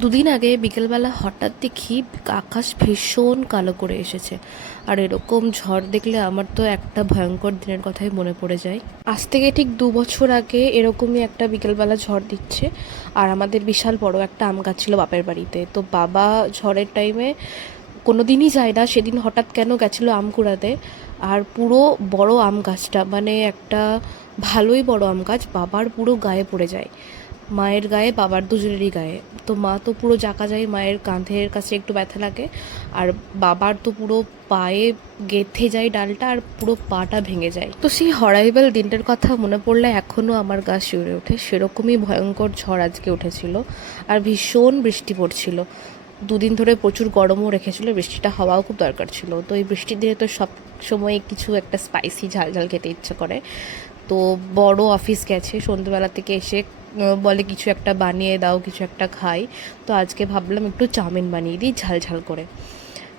দুদিন আগে বিকেলবেলা হঠাৎ দেখি আকাশ ভীষণ কালো করে এসেছে। আর এরকম ঝড় দেখলে আমার তো একটা ভয়ঙ্কর দিনের কথাই মনে পড়ে যায়। আজ থেকে ঠিক 2 বছর আগে এরকমই একটা বিকেলবেলা ঝড় দিচ্ছে। আর আমাদের বিশাল বড় একটা আম গাছ ছিল বাপের বাড়িতে, তো বাবা ঝড়ের টাইমে কোনো দিনই যায় না, সেদিন হঠাৎ কেন গেছিলো আম কুড়াতে। আর পুরো বড় আম গাছটা, মানে একটা ভালোই বড় আম গাছ, বাবার পুরো গায়ে পড়ে যায়, মায়ের গায়ে বাবার দুজনেরই গায়ে। তো মা তো পুরো জাকা যায়, মায়ের কাঁধের কাছে একটু ব্যথা লাগে, আর বাবার তো পুরো পায়ে গেঁথে যায় ডালটা, আর পুরো পাটা ভেঙে যায়। তো সেই হরাইবেল দিনটার কথা মনে পড়লে এখনও আমার গা শিউরে ওঠে। সেরকমই ভয়ঙ্কর ঝড় আজকে উঠেছিল, আর ভীষণ বৃষ্টি পড়ছিল। দুদিন ধরে প্রচুর গরমও রেখেছিল, বৃষ্টিটা হওয়াও খুব দরকার ছিল। তো এই বৃষ্টির দিনে তো সব সময় কিছু একটা স্পাইসি ঝাল ঝাল খেতে ইচ্ছে করে। তো বড় অফিস গেছে, সন্ধ্যেবেলা থেকে এসে বলে কিছু একটা বানিয়ে দাও, কিছু একটা খাই। তো আজকে ভাবলাম একটু চাউমিন বানিয়ে দিই ঝাল ঝাল করে।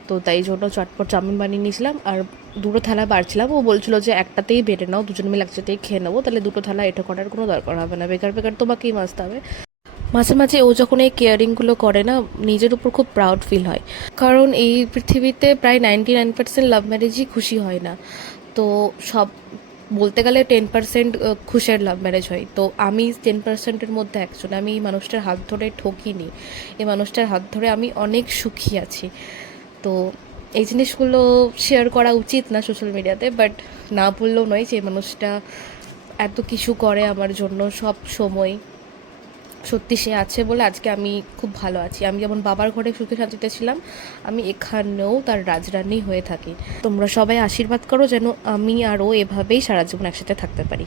তো তাই জন্য চটপট চাউমিন বানিয়ে নিয়েছিলাম, আর দুটো থালা বাড়ছিলাম। ও বলছিল যে একটাতেই বেড়ে নাও, দুজন মিলে একসাথেই খেয়ে নেবো, তাহলে দুটো থালা এঁটো করার কোনো দরকার হবে না, বেকার বেকার তোমাকেই মাজতে হবে। মাঝে মাঝে ও যখন এই কেয়ারিংগুলো করে না, নিজের উপর খুব প্রাউড ফিল হয়। কারণ এই পৃথিবীতে প্রায় 99% লাভ ম্যারেজই খুশি হয় না। তো সব বলতে গেলে 10% খুশের লাভ ম্যারেজ হয়। তো আমি 10%-এর মধ্যে একজন। আমি এই মানুষটার হাত ধরে ঠকিনি, এই মানুষটার হাত ধরে আমি অনেক সুখী আছি। তো এই জিনিসগুলো শেয়ার করা উচিত না সোশ্যাল মিডিয়াতে, বাট না বললেও নয় যে এই মানুষটা এত কিছু করে আমার জন্য সব সময়। সত্যি সে আছে বলে আজকে আমি খুব ভালো আছি। আমি যেমন বাবার ঘরে সুখে শান্তিতে ছিলাম, আমি এখানেও তার রাজরানী হয়ে থাকি। তোমরা সবাই আশীর্বাদ করো যেন আমি আর ও এভাবেই সারা জীবন একসাথে থাকতে পারি।